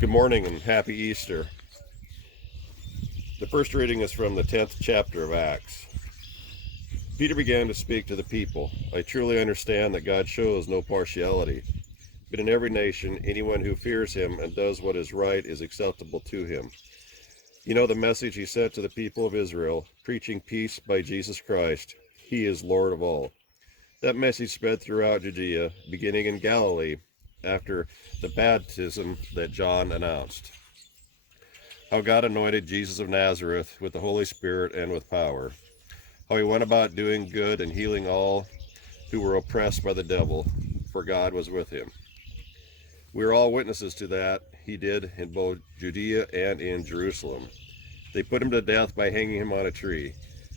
Good morning and happy Easter. The first reading is from the 10th chapter of Acts. Peter began to speak to the people. I truly understand that God shows no partiality, but in every nation, anyone who fears him and does what is right is acceptable to him. You know the message he sent to the people of Israel, preaching peace by Jesus Christ. He is Lord of all. That message spread throughout Judea, beginning in Galilee, after the baptism that John announced. How God anointed Jesus of Nazareth with the Holy Spirit and with power. How he went about doing good and healing all who were oppressed by the devil, for God was with him. We are all witnesses to that he did in both Judea and in Jerusalem. They put him to death by hanging him on a tree,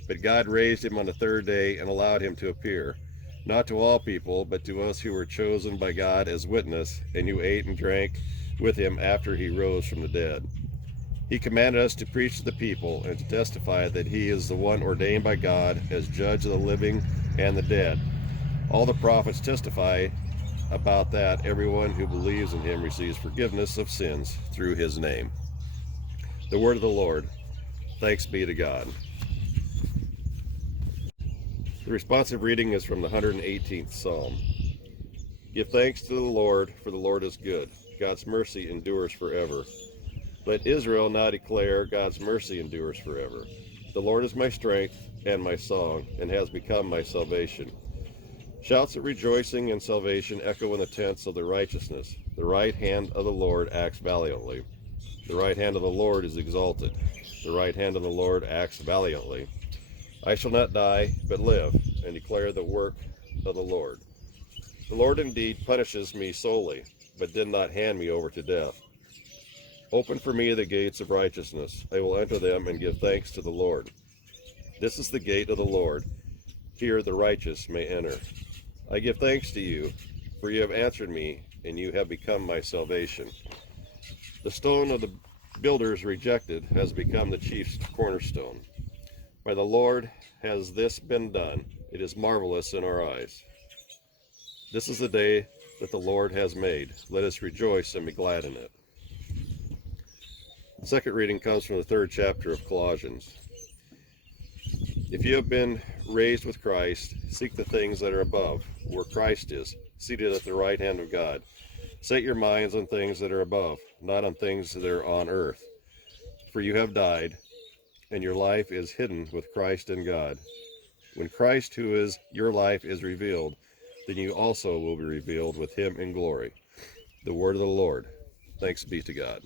but God raised him on the third day and allowed him to appear, not to all people, but to us who were chosen by God as witness and who ate and drank with him after he rose from the dead. He commanded us to preach to the people and to testify that he is the one ordained by God as judge of the living and the dead. All the prophets testify about that. Everyone who believes in him receives forgiveness of sins through his name. The word of the Lord. Thanks be to God. The responsive reading is from the 118th Psalm. Give thanks to the Lord, for the Lord is good. God's mercy endures forever. Let Israel now declare God's mercy endures forever. The Lord is my strength and my song, and has become my salvation. Shouts of rejoicing and salvation echo in the tents of the righteousness. The right hand of the Lord acts valiantly. The right hand of the Lord is exalted. The right hand of the Lord acts valiantly. I shall not die, but live, and declare the work of the Lord. The Lord indeed punishes me solely, but did not hand me over to death. Open for me the gates of righteousness. I will enter them and give thanks to the Lord. This is the gate of the Lord. Here the righteous may enter. I give thanks to you, for you have answered me, and you have become my salvation. The stone of the builders rejected has become the chief cornerstone. By the Lord has this been done. It is marvelous in our eyes. This is the day that the Lord has made. Let us rejoice and be glad in it. The second reading comes from the third chapter of Colossians. If you have been raised with Christ, seek the things that are above, where Christ is, seated at the right hand of God. Set your minds on things that are above, not on things that are on earth. For you have died, and your life is hidden with Christ in God. When Christ, who is your life, is revealed, then you also will be revealed with him in glory. The word of the Lord. Thanks be to God.